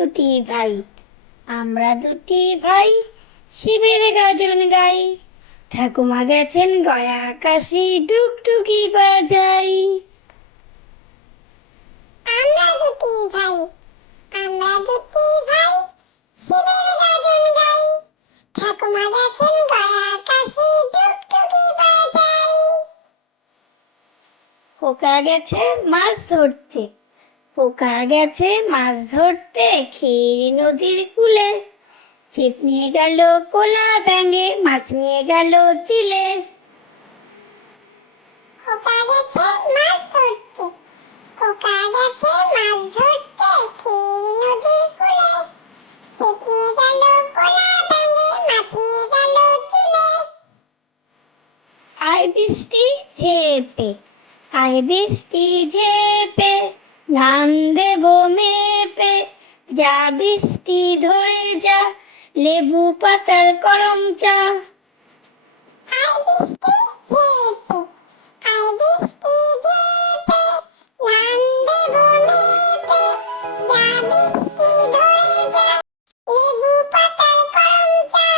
দুটি ভাই, আমরা দুটি ভাই শিবের গাজন গাই। ঠাকুমা গেছেন গয়া কাশি, ডুগডুগি বাজাই। আমরা দুটি ভাই, আমরা দুটি ভাই শিবের গাজন গাই। ঠাকুমা গেছেন গয়া কাশি, ডুগডুগি বাজাই। খোকা গেছে মাছ ধরতে, খোকা গেছে মাছ ধরতে ক্ষীর নদীর কূলে। ছিপ নিয়ে গেল কোলা ব্যাঙে, মাছ নিয়ে গেল চিলে। খোকা গেছে মাছ ধরতে, খোকা গেছে মাছ ধরতে ক্ষীর নদীর কূলে। ছিপ নিয়ে গেল কোলা ব্যাঙে, মাছ নিয়ে গেল চিলে। আয় বৃষ্টি ঝেপে, আয় বৃষ্টি ঝেপে, ধান দেব মেপে। যা বৃষ্টি ধরে যা, লেবু পাতার করম চা। আয় বৃষ্টি ঝেপে, আয় বৃষ্টি ঝেপে, ধান দেব মেপে। যা বৃষ্টি ধরে যা, লেবু পাতার করম চা।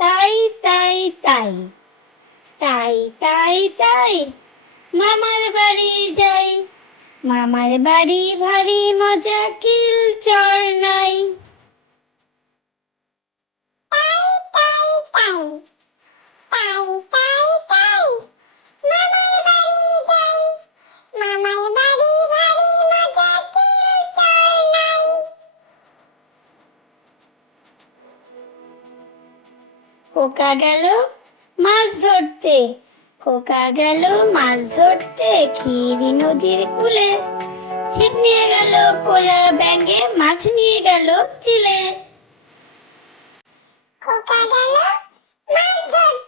তাই তাই তাই, তাই তাই তাই, মামার বাড়ি যাই। মামার বাড়ি ভারী মজা, কিল চর নাই। তাই তাই তাই, তাই তাই তাই, মামার বাড়ি যাই। মামার বাড়ি ভারী মজা, কিল চর নাই। খোকা গেল মাছ ধরতে, খোকা গেল মাছ ধরতে ক্ষীরি নদীর কূলে। ছিপ নিয়ে গেল কোলা ব্যাঙে, মাছ নিয়ে গেল চিলে। খোকা গেল মাছ ধরতে,